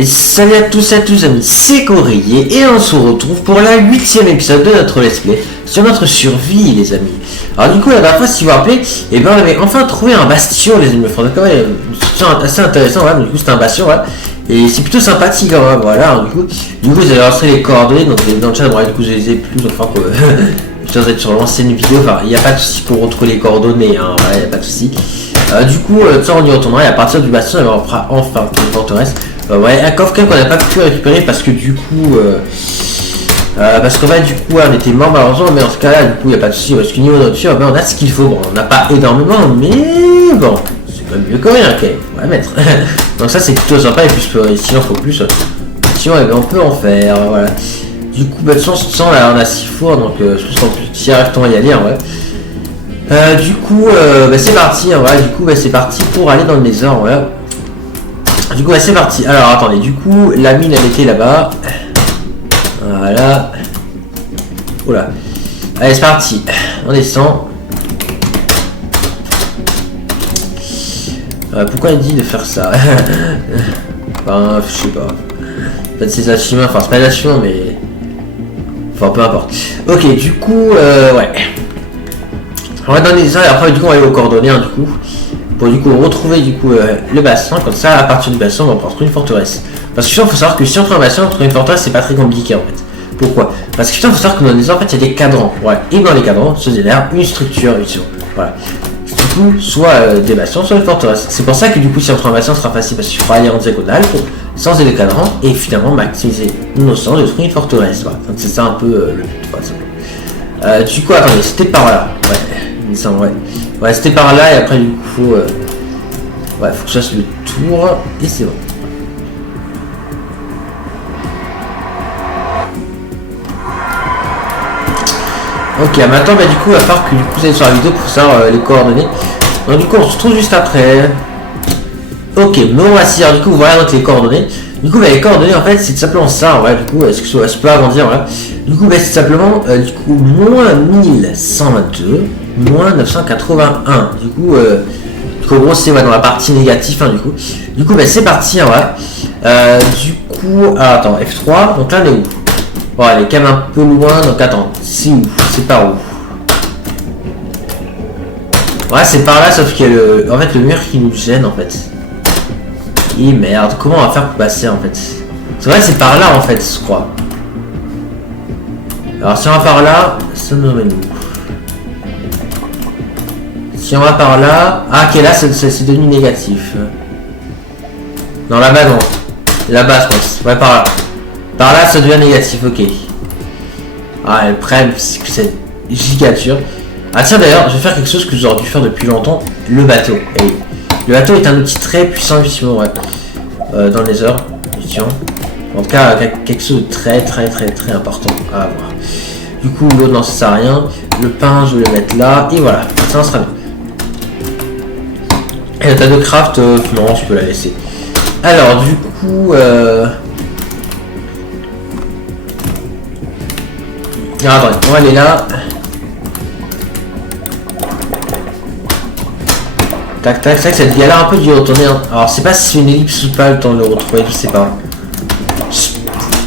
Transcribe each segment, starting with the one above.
Et salut à tous amis, c'est Corrier et on se retrouve pour la 8ème épisode de notre let's play sur notre survie les amis. Alors du coup la dernière fois si vous vous rappelez, et ben on avait enfin trouvé un bastion les amis, c'est assez intéressant, voilà. Du coup c'est un bastion voilà. Et c'est plutôt sympathique hein, voilà, alors, du coup vous allez rentrer les coordonnées donc dans le chat, bon, du coup je les ai plus, donc enfin que vous êtes sur l'ancienne vidéo, enfin il n'y a pas de souci pour retrouver les coordonnées, hein, voilà, il n'y a pas de souci. Du coup ça on y retournera et à partir du bastion on fera enfin une forteresse. Ouais, un coffre qu'on n'a pas pu récupérer parce que du coup parce qu'en fait du coup on était mort malheureusement, mais en ce cas là du coup il n'y a pas de souci parce que niveau nourriture ben, on a ce qu'il faut. Bon, on n'a pas énormément mais bon c'est quand même mieux que rien, ok, on va mettre. Donc ça c'est plutôt sympa et puis sinon il faut plus, sinon eh ben, on peut en faire, voilà. Du coup bah de toute façon là on a 6 fours donc je pense qu'en plus si arrive on va y aller en vrai. Du coup bah, c'est parti hein, voilà, du coup bah, c'est parti pour aller dans le Nether, voilà. Du coup, c'est parti. Alors, attendez, du coup, la mine, elle était là-bas. Voilà. Oula. Allez, c'est parti. On descend. Pourquoi il dit de faire ça? Enfin, je sais pas. Peut-être c'est l'achievement, enfin, c'est pas l'achievement, mais... Enfin, peu importe. Ok, du coup, ouais. On va donner ça et après, du coup, on va aller aux coordonnées, hein, du coup. Pour du coup retrouver du coup le bassin, comme ça à partir du bassin on va prendre une forteresse. Parce que il faut savoir que si on trouve un bassin, on trouve une forteresse, c'est pas très compliqué en fait. Pourquoi? Parce que il faut savoir que dans les en fait il y a des cadrans, voilà. Et dans les cadrans se génère une structure, voilà. Du coup, soit des bastions, soit une forteresse. C'est pour ça que du coup si on trouve un bassin, ce sera facile parce qu'il faudra aller en diagonale pour sans des cadrans et finalement maximiser nos chances de trouver une forteresse. Voilà. Donc c'est ça un peu le but. Du coup attendez, c'était par là. Ouais. Ouais, c'était par là et après du coup faut ouais, faut que je fasse le tour et c'est bon. Ok, maintenant bah du coup il va falloir que du coup vous allez sur la vidéo pour savoir les coordonnées. Donc du coup on se retrouve juste après. Ok, me voici. Alors du coup voilà donc les coordonnées. Du coup bah, les coordonnées en fait c'est tout simplement ça, ouais, du coup est-ce que je peux agrandir, voilà. Du coup bah, c'est simplement du coup moins 1122 moins 981. Du coup en gros c'est ouais, dans la partie négative hein, du coup bah, c'est parti hein, ouais. Du coup attends F3, donc là on est où? Bon elle est quand même un peu loin, donc attends, c'est où? C'est par où? Ouais c'est par là sauf qu'il y a le en fait le mur qui nous gêne en fait. Et merde, comment on va faire pour passer en fait? C'est vrai c'est par là en fait je crois. Alors si on va par là, ça nous mène où? Si on va par là... Ah ok là c'est devenu négatif. Non là-bas non. Là-bas je pense. Ouais par là. Par là ça devient négatif, ok. Ah le problème c'est que c'est giga dur. Ah tiens d'ailleurs je vais faire quelque chose que j'aurais dû faire depuis longtemps. Le bateau. Et oui. Le bateau est un outil très puissant effectivement ouais. Dans les heures. En tout cas quelque chose de très important à avoir. Du coup l'eau non ça sert à rien. Le pain je vais le mettre là. Et voilà. Ça sera bien. Et la table de craft, non, je peux la laisser. Alors, du coup, ah, attendez, on va aller là. Tac, tac, c'est vrai que cette galère un peu d'y retourner. Hein. Alors, c'est pas si c'est une ellipse ou pas le temps de le retrouver, je sais pas.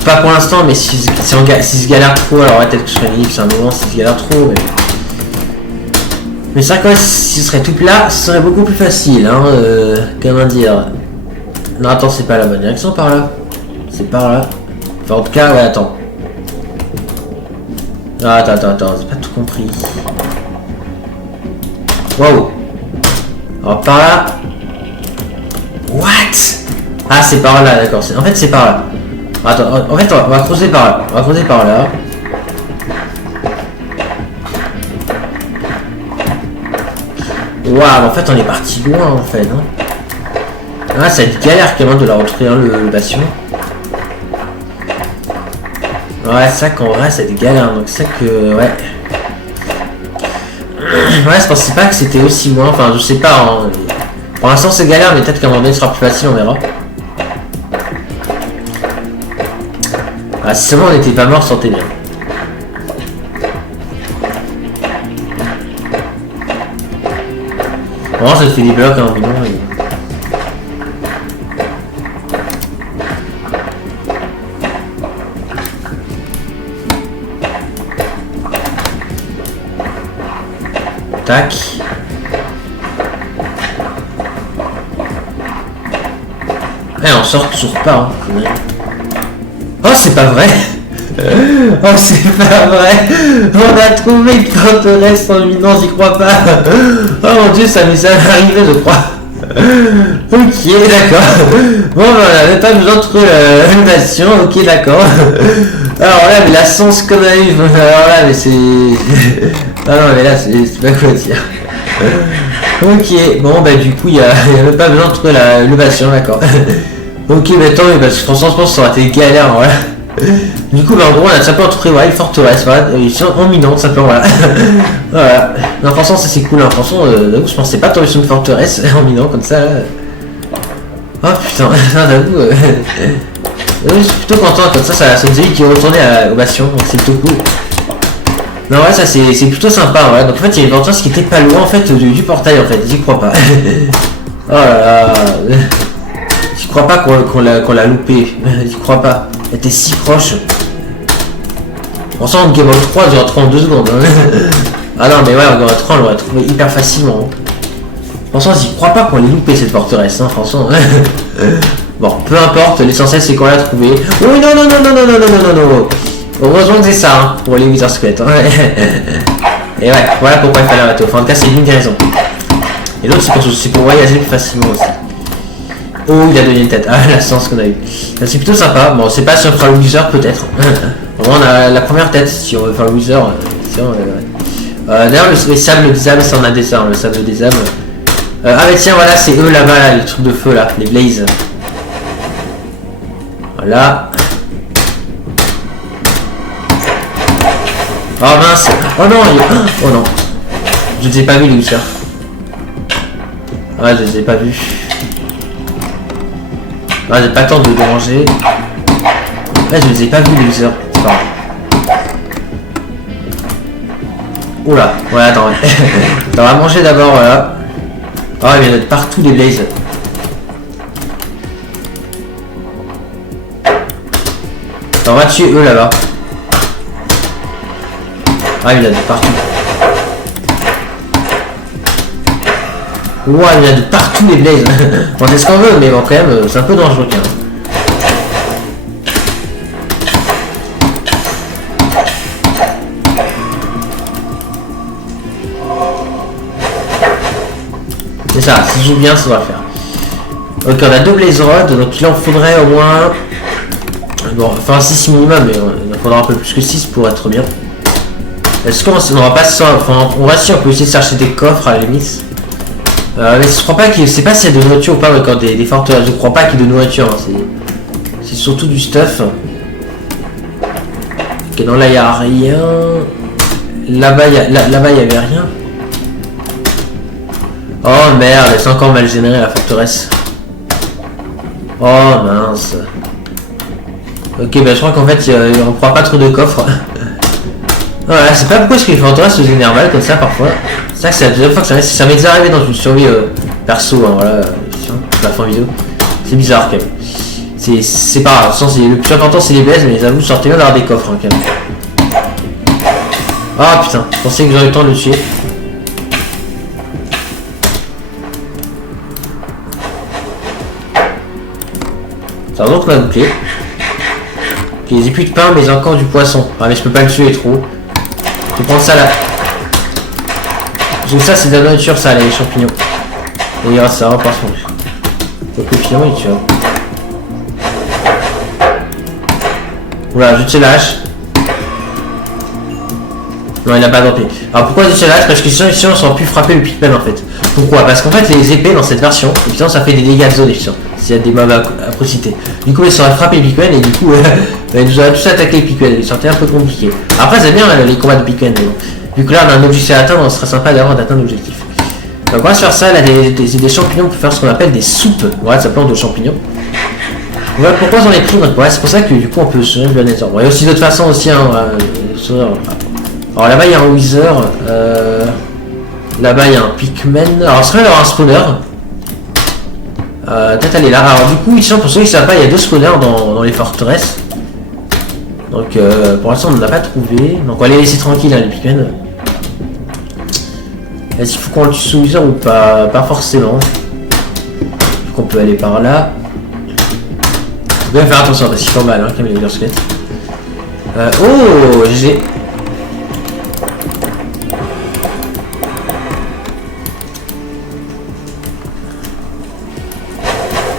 Pas pour l'instant, mais si je galère trop, alors ouais, peut-être que je ferai une ellipse à un moment si je galère trop, mais... Mais c'est vrai que si ce serait tout plat, ce serait beaucoup plus facile, hein, comment dire. Non, attends, c'est pas la bonne direction par là. C'est par là. Enfin, en tout cas, ouais, attends. Ah, attends, j'ai pas tout compris. Waouh. Alors, par là. What? Ah, c'est par là, d'accord. En fait, c'est par là. Attends, en fait, on va creuser par là. On va creuser par là. Waouh, en fait on est parti loin en fait. Hein. Ah, ça va être galère quand même de la retrouver hein, le bastion. Ouais, c'est ça qu'en vrai ça va être galère. Donc c'est ça que ouais. Ouais, je pensais pas que c'était aussi loin. Enfin, je sais pas. Hein. Pour l'instant c'est galère, mais peut-être qu'à un moment donné ce sera plus facile, on verra. Ah, si seulement on n'était pas mort, sentez bien. Bon, ça te fait des blocs en bidon. Tac. Eh, on sort toujours pas. Hein. Oh, c'est pas vrai. Oh, c'est pas vrai. On a trouvé une forteresse en minant, j'y crois pas. Oh mon dieu, ça m'est arrivé, je crois. Ok, d'accord. Bon, ben, on n'avait pas besoin de trouver l'innovation. Ok, d'accord. Alors là, mais la sens qu'on a eu. Alors là, mais c'est. Ah non, mais là, c'est pas quoi dire. Ok, bon, bah du coup, il n'y avait pas besoin de trouver l'innovation, d'accord. Ok, mais tant mieux, parce que franchement, je pense que ça aurait été galère, voilà. Du coup, bah, en gros, on a simplement trouvé une forteresse, voilà, ils sont en minant, simplement, voilà. Voilà. Non, franchement, ça c'est cool, hein. Franchement, je pensais pas tomber sur une forteresse en minant comme ça, là. Oh putain, j'avoue, je suis plutôt content, comme ça c'est une zone qui est retournée au bastion, donc c'est plutôt cool. Non, ouais, ça c'est plutôt sympa, ouais. Donc en fait, il y a une forteresse qui était pas loin, en fait, du portail, en fait, j'y crois pas. Oh là là. J'y crois pas qu'on l'a loupé, j'y crois pas. Elle était si proche. On sent que Game of 3 dure 32 secondes. Hein. Ah non, mais ouais, en Game of 3, on l'aurait trouvé hyper facilement. Franchement, j'y crois pas qu'on l'ait loupé cette forteresse, hein, franchement. Bon, peu importe, l'essentiel c'est qu'on l'a trouvé. Oui, non, non, non, non, non, non, non, non, non, non. Heureusement que c'est ça, hein, pour les Wither Squelettes. Hein. Et ouais, voilà pourquoi il fallait un bateau. Enfin, en tout cas, c'est l'une des raisons. Et l'autre, c'est pour voyager plus facilement aussi. Oh, il a donné une tête. Ah, la chance qu'on a eu. C'est plutôt sympa. Bon, c'est pas si on fera le Wither, peut-être. Vraiment, on a la première tête. Si on veut faire le Wither, c'est vrai. D'ailleurs, les sables des âmes, ça en a des armes. Le sable des âmes. Ah, mais tiens, voilà, c'est eux là-bas, là, les trucs de feu, là. Les blazes. Voilà. Oh mince. Oh non, oh non. Je ne les ai pas vus, les Wither. Ah, je les ai pas vus. Ah, j'ai pas le temps de déranger. Là, je les ai pas vus, les Wither. C'est pas grave. Oula, ouais, attends. On va manger d'abord, voilà. Oh, il vient d'être partout, les blazes. On va tuer eux là-bas. Ah, il y en a de partout. Ouah, il y en a de partout les blazes. On sait ce qu'on veut, mais bon, quand même, c'est un peu dangereux quand même. C'est ça, si je joue bien, ça va faire. Ok, on a deux blaze rods, donc il en faudrait au moins. Bon, enfin 6 minimum, mais il en faudra un peu plus que 6 pour être bien. Est-ce qu'on va pas ça, enfin on va si on peut essayer de chercher des coffres à la limite. Mais je crois pas qu'il, je sais pas s'il y a de nourriture ou pas quand des forteresses, je crois pas qu'il y ait de nourriture, hein. C'est surtout du stuff. Ok, non là il y a rien. Là-bas il y avait rien. Oh merde, c'est encore mal généré la forteresse. Oh mince. Ok, bah je crois qu'en fait on prend pas trop de coffres. Voilà, je sais pas pourquoi est-ce que les forteresses se génèrent mal comme ça parfois. C'est ça que c'est la deuxième fois que ça m'est déjà arrivé dans une survie perso, hein, voilà, sur la fin vidéo. C'est bizarre quand même. C'est pas grave, le plus important c'est les blazes, mais j'avoue, sortez bien d'avoir des coffres hein, quand même. Ah putain, je pensais que j'aurais eu le temps de le tuer. Ça va donc on a bouclé. Ok, j'ai plus de pain, mais j'ai encore du poisson. Ah, mais je peux pas le tuer trop. Je vais prendre ça là. Donc ça c'est de la nourriture, ça, les champignons. Et ça va pas se manger. Donc le filon il tue. Voilà, je te lâche. Non, il n'a pas d'empire. Alors pourquoi je te lâche? Parce que sinon on s'en pu frapper le Pikmin en fait. Pourquoi? Parce qu'en fait les épées dans cette version, putain, ça fait des dégâts de zone efficients. S'il y a des mobs à prociter. Du coup, ils sauraient frapper les Pikmin et du coup, ils nous auraient tous attaqué les Pikmin. Ils sentaient un peu compliqué. Après, c'est bien les combats de Pikmin. Vu que là, on a un objectif à atteindre, on serait sympa d'avoir d'atteindre l'objectif. Donc, on va se faire ça. Là, des champignons pour faire ce qu'on appelle des soupes. Voilà, ça plante de champignons. Voilà pourquoi j'en ai pris. Donc, ouais, c'est pour ça que du coup, on peut se le nether. Bon, il y a aussi d'autres façons aussi. Hein, alors là-bas, il y a un Wither. Là-bas, il y a un Pikmin. Alors, ce serait avoir un spawner. Peut-être aller là. Alors du coup, ici, pour ceux qui ne savent pas, il y a deux spawners dans les forteresses. Donc pour l'instant, on ne l'a pas trouvé. Donc on va les laisser tranquilles, hein, les Pikmin. Vas-y, faut qu'on le tue sous viseur ou pas? Pas forcément. Donc on peut aller par là. Faut bien faire attention parce qu'il fait mal, hein, comme les Wither squelettes. Oh, GG.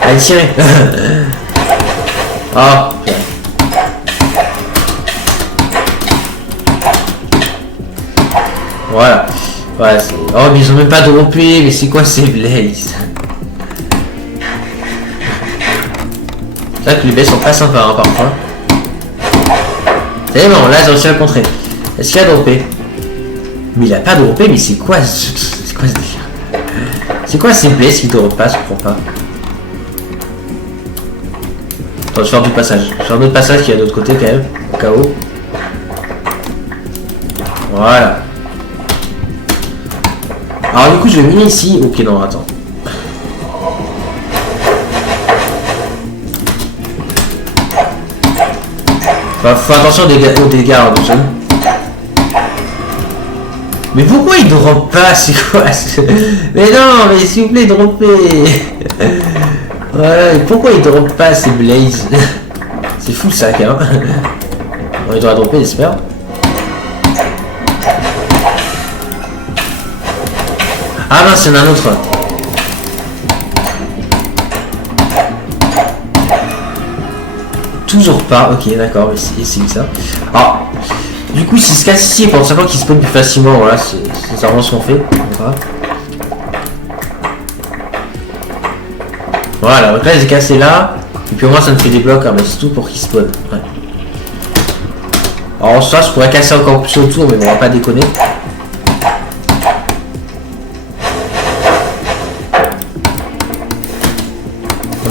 Allez, tirez. Ah. Voilà. Voilà, oh, mais ils ont même pas droppé. Mais c'est quoi ces blazes? C'est vrai que les blazes sont pas sympas, hein, parfois. C'est bon, là j'ai réussi à le contrer. Est-ce qu'il a droppé? Mais il a pas droppé, mais c'est quoi ce délire? C'est quoi ces blazes qui droppent pas? Je comprends pas. Attends, je vais faire d'autres passages. Je vais faire d'autres passages qui est à l'autre côté quand même, au cas où. Voilà. Alors du coup je vais miner ici. Ok, non, attends. Bah, faut attention aux dégâts hein, de jeunes. Mais pourquoi il drop pas? C'est quoi? Mais non, mais s'il vous plaît, droppez. Voilà, et pourquoi il drop pas ces blazes? C'est fou ça, quand même. Bon, il doit dropper, j'espère. Ah non, c'est un autre. Toujours pas, ok, d'accord, mais c'est ça. Alors, du coup, s'il se casse ici, pendant 5 ans qu'il spawn plus facilement, voilà, c'est vraiment ce qu'on fait. Voilà, donc là, j'ai cassé là, et puis au moins ça me fait des blocs, hein, mais c'est tout pour qu'il spawn. Ouais. Alors, ça, je pourrais casser encore plus autour, mais bon, on va pas déconner.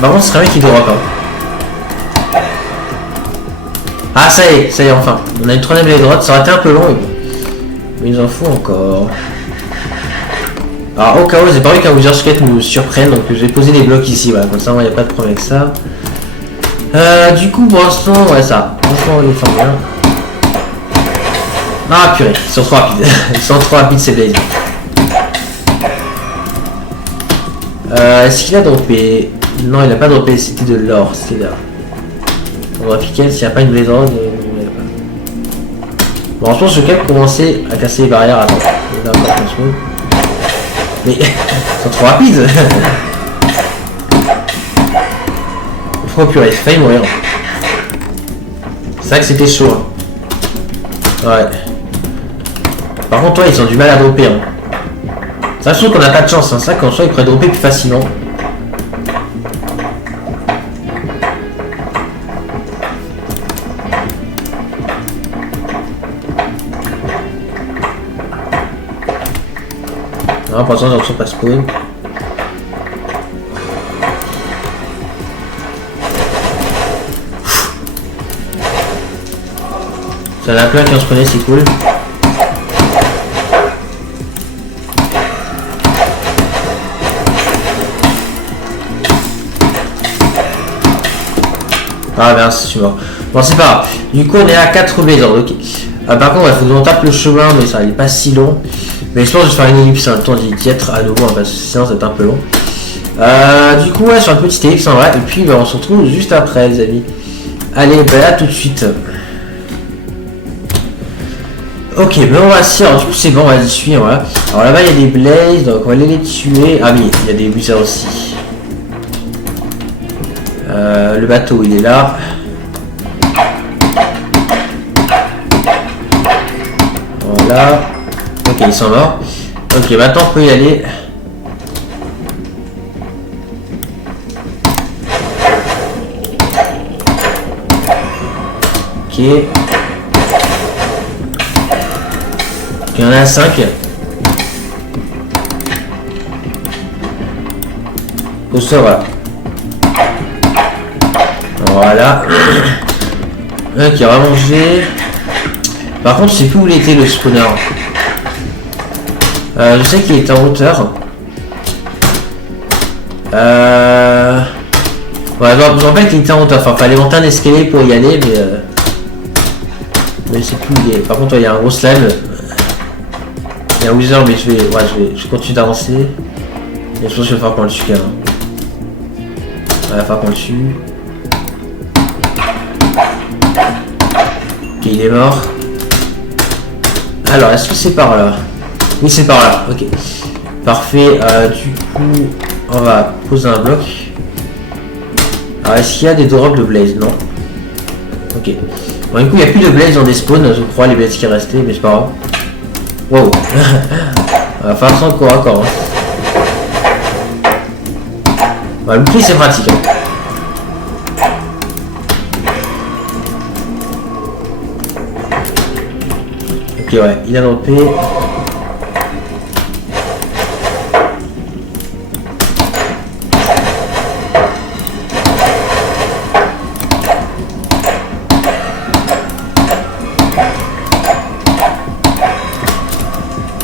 Par contre, ce serait bien qu'il drop, hein. Ah ça y est enfin. On a une troisième blade rod, ça aurait été un peu long mais bon. Mais il nous en faut encore. Alors au cas où, j'ai pas envie qu'un Wither squelette nous surprenne, donc je vais poser des blocs ici, voilà, comme ça il n'y a pas de problème avec ça. Du coup pour l'instant, ouais ça. Franchement on les fait bien. Ah purée, ils sont trop rapides. Ils sont trop rapides ces blades. Est-ce qu'il a droppé? Non il a pas droppé, c'était de l'or, c'était là. On va piquer s'il n'y a pas une blade rod. Bon, je pense que je vais quand même commencer à casser les barrières. Attends, mais ils sont trop rapides. Oh purée, j'ai failli mourir. C'est vrai que c'était chaud. Hein. Ouais. Par contre, toi, ils ont du mal à dropper. Hein. Ça, je trouve qu'on n'a pas de chance. Hein. Ça, qu'en soi, ils pourraient dropper plus facilement. Non, pour l'instant, j'en pas spawn. Ça en a plein qui en se prenaient, c'est cool. Ah merde, je suis mort. Bon, c'est pas grave. Du coup, on est à 4 blazers, ok. Par contre, il faut qu'on tape le chemin, mais ça n'est pas si long. Mais je pense que je vais faire une ellipse, un temps d'y être à nouveau, hein, parce que sinon ça va être un peu long. Du coup, ouais, sur une petite ellipse en vrai, et puis bah, on se retrouve juste après, les amis. Allez, bah là tout de suite. Ok, ben on va s'y, alors du coup c'est bon, on va y suivre, voilà. Alors là-bas il y a des blazes, donc on va aller les tuer. Ah oui, il y a des wizards aussi. Le bateau il est là. Voilà. Ok, ils sont morts. Ok, maintenant on peut y aller. Ok. Il y en a 5. Au sort, voilà. Voilà. Un qui a mangé. Par contre, je sais plus où il était le spawner. Je sais qu'il était en hauteur. Ouais, je me rappelle qu'il était en hauteur. Enfin, fallait monter un escalier pour y aller, mais je sais plus où il est. Par contre, il y a un gros slime. Il y a un Wither, mais je continue d'avancer. Et je pense qu'il va falloir qu'on le tue quand même. Ouais, il va falloir qu'on le tue. Ok, il est mort. Alors, est-ce que c'est par là? Oui, c'est par là. Ok. Parfait. Du coup, on va poser un bloc. Alors, est-ce qu'il y a des drops de blaze? Non. Ok. Bon, du coup, il n'y a plus de blaze dans des spawns, je crois, les blazes qui restaient, mais c'est pas grave. Wow. On va faire ça encore à corps. Bah, le prix, c'est pratique. Hein. Ok, ouais, il a droppé.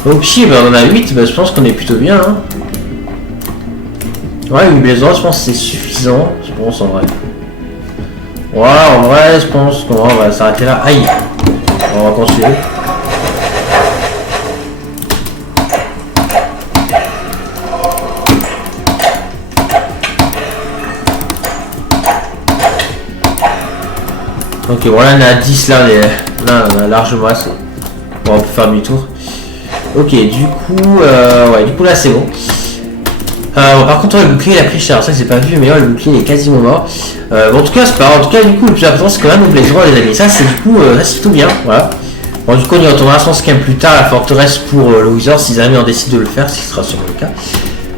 Ok, bah on en a 8, bah je pense qu'on est plutôt bien. Hein. Ouais, 8 blazers, je pense que c'est suffisant. Je pense en vrai. Ouais, en vrai, je pense qu'on va s'arrêter là. Aïe! On va continuer. Ok, voilà, on est à 10 là, là on a largement assez. Bon, on peut faire demi-tour. Ok, du coup, là c'est bon. Par contre, le bouclier il a pris cher, ça j'ai pas vu, mais le bouclier il est quasiment mort. Bon, en tout cas, c'est pas. En tout cas, du coup, le plus important c'est quand même les droits, les amis. Ça, c'est du coup, ça c'est tout bien, voilà. Bon, du coup, on y retournera, je pense, quand même plus tard, la forteresse pour le Wither, si jamais on décide de le faire, ce qui sera sûrement le cas.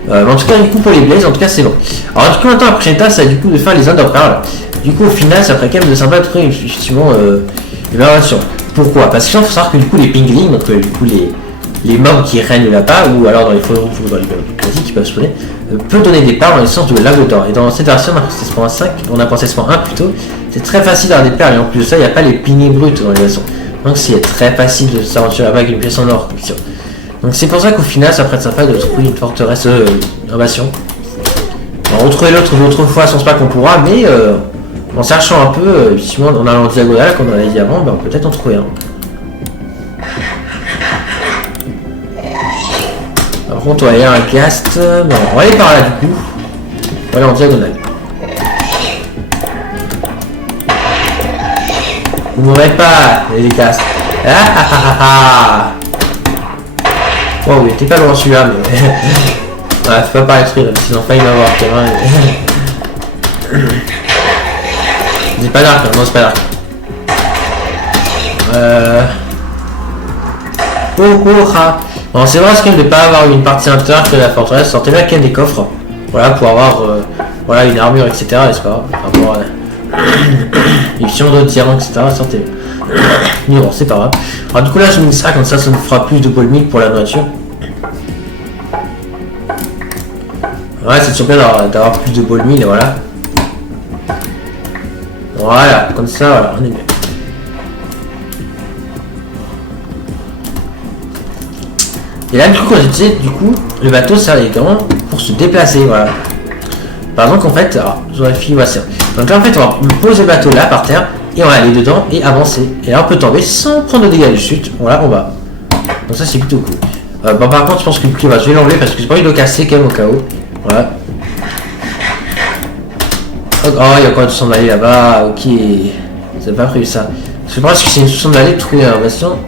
Mais en tout cas, du coup, pour les blazes, en tout cas, c'est bon. Alors, du coup, maintenant, la prochaine tâche, c'est du coup de faire les underpearls. Du coup, au final, ça ferait quand même de sympa de trouver effectivement une variation. Pourquoi? Parce qu'il faut savoir que du coup, les pinglings, donc du coup, les mobs qui règnent là-bas, ou alors dans les forêts ou dans les classiques qui peuvent spawner, peut donner des perles dans le sens de lago d'or. Et dans cette version, on a processement 1 plutôt, c'est très facile d'avoir des perles, et en plus de ça, il n'y a pas les pinglings brutes dans les versions. Donc c'est très facile de s'aventurer là-bas avec une pièce en or. Donc c'est pour ça qu'au final, ça pourrait être sympa de trouver une forteresse invasion. On va retrouver l'autre fois, je pense pas qu'on pourra, mais en cherchant un peu, effectivement, en allant en diagonale, comme on a dit avant, ben, peut-être en trouver un. Par contre, il y a un cast. Non, on va aller par là du coup. On va aller en diagonale. Vous m'aurez pas, les castes. Ah ah ah ah. Wow, il était pas loin celui-là, mais. Ouais, faut pas paraître là, sinon failli m'avoir quand même. C'est pas dark, non, c'est pas dark. Bon, c'est vrai quand même de pas avoir une partie intérieure que la forteresse, sortez là quand même des coffres. Voilà, pour avoir voilà, une armure, etc. N'est-ce pas? Enfin, pour d'autres diamants, etc. Sortez. Mais bon, c'est pas grave. Alors du coup là je mets ça, comme ça nous fera plus de ball meat pour la nourriture. Ouais, c'est toujours bien d'avoir plus de ball meat, et voilà. Voilà, comme ça, voilà, on est bien. Et là, du coup, quand je disais, du coup, le bateau sert également pour se déplacer, voilà. Par exemple, en fait, alors, je vérifie, voilà, c'est. Donc là, en fait, on va poser le bateau là, par terre, et on va aller dedans et avancer. Et là, on peut tomber sans prendre de dégâts de chute. Voilà, on va. Donc ça, c'est plutôt cool. Bon, par contre, je pense que le prix, je vais l'enlever parce que j'ai pas envie de le casser quand même au cas où. Voilà. Oh, il y a encore une sandalée là-bas, ok. C'est pas prévu ça. Je pense que c'est une sandalée de trouver un bastion.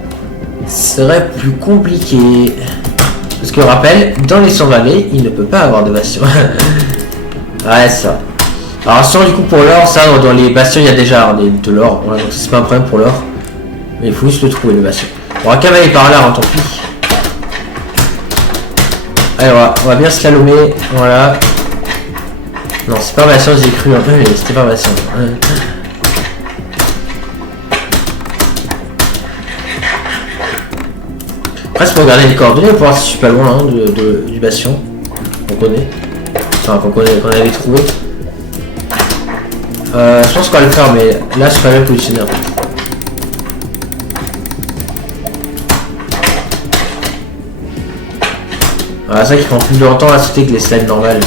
Serait plus compliqué. Parce que rappel, dans les 100 vallées, il ne peut pas avoir de bastion. Ouais, ça. Alors, sans du coup pour l'or, ça, dans les bastions, il y a déjà de l'or. Voilà, donc c'est pas un problème pour l'or. Mais il faut juste le trouver, le bastion. On va cavaler par là, hein, tant pis. Allez, on va bien slalomer. Voilà. Non, c'est pas bastion, j'ai cru un peu, mais c'était pas bastion. Après, c'est pour regarder les coordonnées, pour voir si je suis pas loin hein, du bastion. Qu'on connaît. Enfin, qu'on avait trouvé. Je pense qu'on va le faire, mais là, je suis pas bien positionné. Voilà, ça qui prend plus de temps à sauter que les slides normales.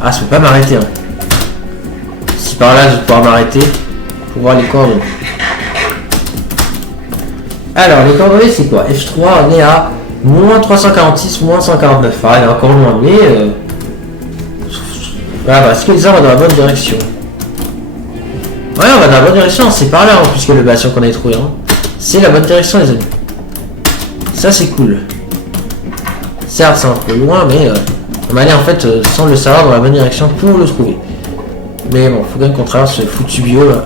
Ah, ça peut pas m'arrêter. Hein. Si par là, je vais pouvoir m'arrêter pour voir les coordonnées. Alors, les coordonnées, c'est quoi? F3, on est à moins 346, moins 149. Ah, il est encore loin, mais... Voilà, bah, est-ce que les armes vont dans la bonne direction? Ouais, on va dans la bonne direction, c'est par là, hein, puisque le bastion qu'on a trouvé. Hein. C'est la bonne direction, les amis. Ça, c'est cool. Certes, c'est un peu loin, mais on va aller, en fait, sans le savoir, dans la bonne direction pour le trouver. Mais bon, faut quand même qu'on traverse ce foutu bio, là.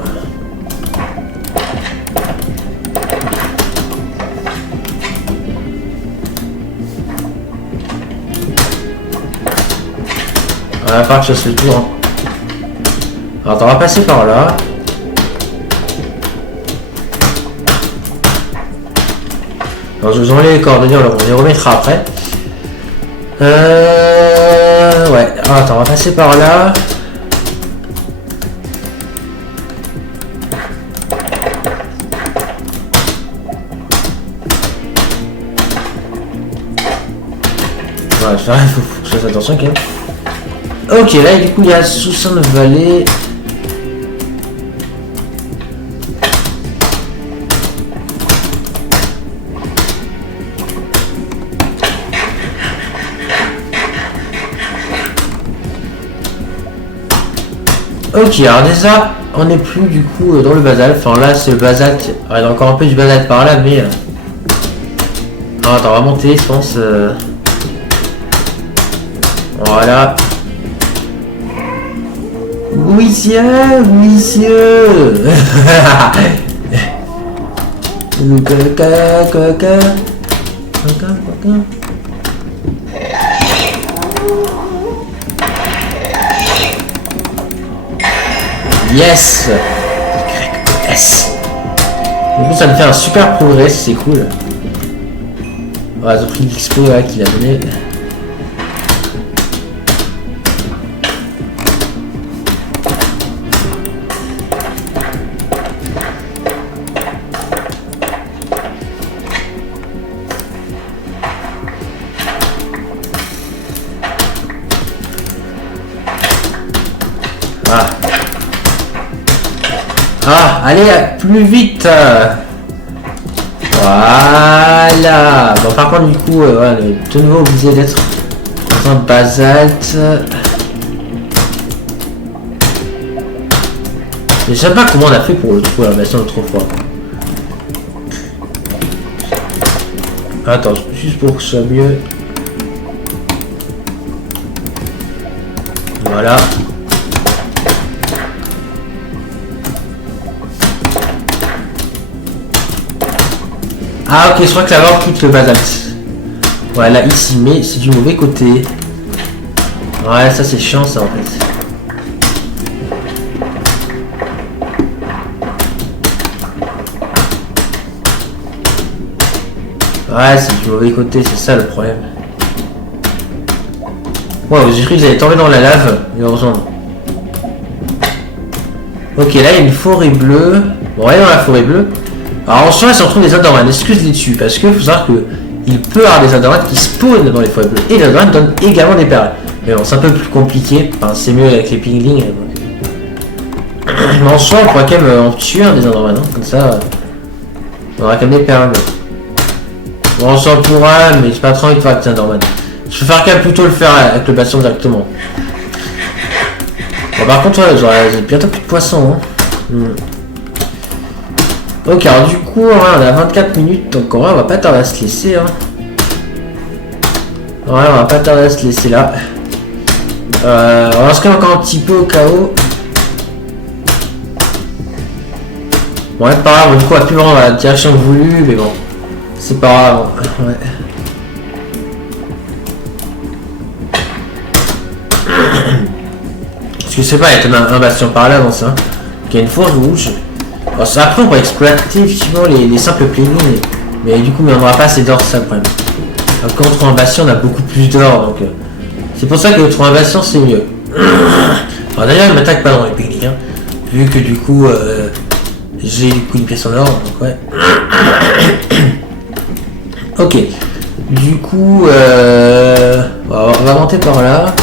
À part que je fasse le tour. Hein. Alors, on va passer par là. Alors, je vous enlève les coordonnées, alors on les remettra après. Ouais. Alors, attends, on va passer par là. Ouais, il faut que je fasse attention quand même. Ok, là du coup il y a Soussan Valley. Ok, alors déjà on n'est plus du coup dans le basalte. Enfin là c'est le basalte. Il y a encore un peu du basalte par là, mais... Alors, attends, on va monter je pense. Voilà. Oui, monsieur, monsieur. Yes. YS. Du coup, ça me fait un super progrès, c'est cool. Voilà, j'ai pris l'expo là qu'il a donné. Ah, allez, plus vite. Voilà. Bon, par contre, du coup, voilà, de nouveau obligé d'être dans un basalte. Je sais pas comment on a fait pour le trouver, la version autrefois. Attends, juste pour que ce soit mieux. Voilà. Ah ok, je crois que la mort quitte le basalte. Voilà, ici, mais c'est du mauvais côté. Ouais, ça c'est chiant ça en fait. Ouais, c'est du mauvais côté, c'est ça le problème. Ouais, j'ai cru que j'allais tomber dans la lave, mais heureusement. Ok, là il y a une forêt bleue. Bon, on va aller dans la forêt bleue. Alors en soi, si on trouve des Adorans, excuse-les dessus, parce que faut savoir que il peut y avoir des Adorans qui spawnent dans les forêts bleues. Et les Adorans donnent également des perles. Mais bon, c'est un peu plus compliqué. Enfin, c'est mieux avec les pinglings. Mais en soi, on pourrait quand même en tuer un des Adorans, hein. Comme ça, on aura quand même des perles. Bon, on s'en pourra, mais j'ai pas trop envie de faire avec des Adorans. Je préfère quand même plutôt le faire avec le bastion directement. Bon, par contre, ouais, j'aurai bientôt plus de poissons. Hein. Ok, alors du coup, ouais, on a 24 minutes, donc on va pas tarder à se laisser. Hein. Ouais, on va pas tarder à se laisser là. On va se calmer encore un petit peu au cas où. Bon, ouais, pas grave, du coup, on va plus vraiment dans la direction voulue, mais bon, c'est pas grave. Ouais. Parce que je sais pas, il y a un bastion par là dans ça. Il y a une force rouge. Alors, après, on va exploiter effectivement les simples planings, mais du coup, on n'aura pas assez d'or, c'est ça le problème. Alors, quand on trouve un bastion, on a beaucoup plus d'or, donc c'est pour ça que trouver un bastion, c'est mieux. Alors d'ailleurs, il m'attaque pas dans les planings, hein, vu que du coup, j'ai du coup une pièce en or, donc ouais. Ok. Du coup, on va monter par là.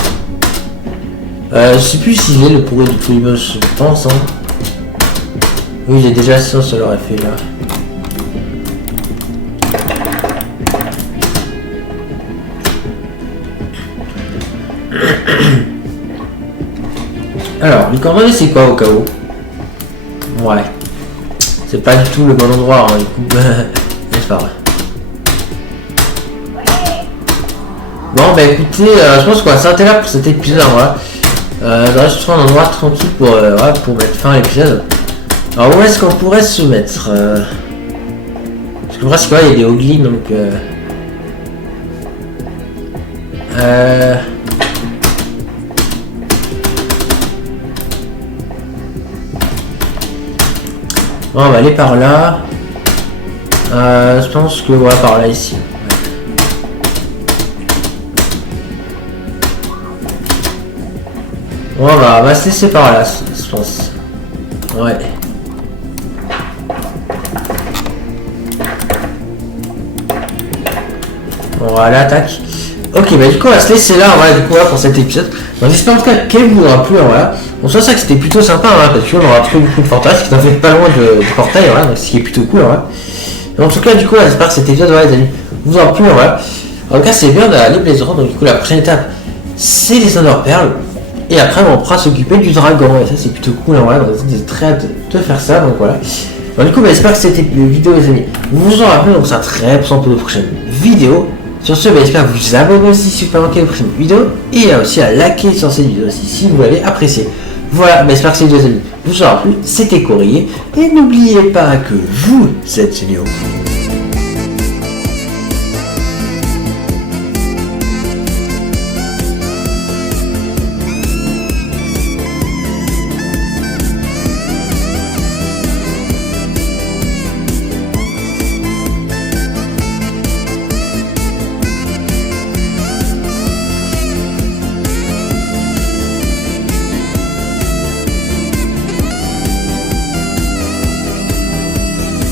Je sais plus si j'ai le pourri de tous les boss, je pense. Hein. Oui, j'ai déjà ça, ça l'aurait fait là. Alors, les coordonnées c'est quoi au cas où? Ouais. C'est pas du tout le bon endroit, hein, du coup. C'est pas vrai. Bon bah écoutez, je pense qu'on va s'arrêter là pour cet épisode, voilà. Je vais trouver un endroit tranquille pour, voilà, pour mettre fin à l'épisode. Alors où est-ce qu'on pourrait se mettre parce que presque il y a des hoglins donc bon, on va aller par là. Je pense que voilà, par là ici. Bon, on va se laisser par là, je pense. Ouais. Voilà, tac. Ok, bah du coup on va se laisser là, voilà, du coup là pour cet épisode. Donc j'espère en tout cas qu'elle vous aura plu, voilà. On sent ça que c'était plutôt sympa, hein, parce qu'on aura trouvé beaucoup de forteresse qui n'en fait pas loin du portail, voilà, donc ce qui est plutôt cool, voilà. Et en tout cas, du coup, j'espère que cet épisode, voilà, les amis, vous aura plu, voilà. En tout cas, c'est bien d'aller Blazeron, donc du coup la prochaine étape, c'est les Ender Pearls. Et après, on pourra s'occuper du dragon, et ça c'est plutôt cool, hein, voilà, donc j'ai très hâte de faire ça, donc voilà. Donc du coup, bah, j'espère que cette vidéo, les amis, vous aura plu, donc ça très prochaine pour de prochaines vidéos. Sur ce, j'espère que vous abonnez aussi si vous ne manquer les prochaines vidéos et aussi à liker sur cette vidéo aussi si vous l'avez apprécié. Voilà, j'espère que ces deux amis vous aura plu, c'était Courrier et n'oubliez pas que vous êtes géniaux.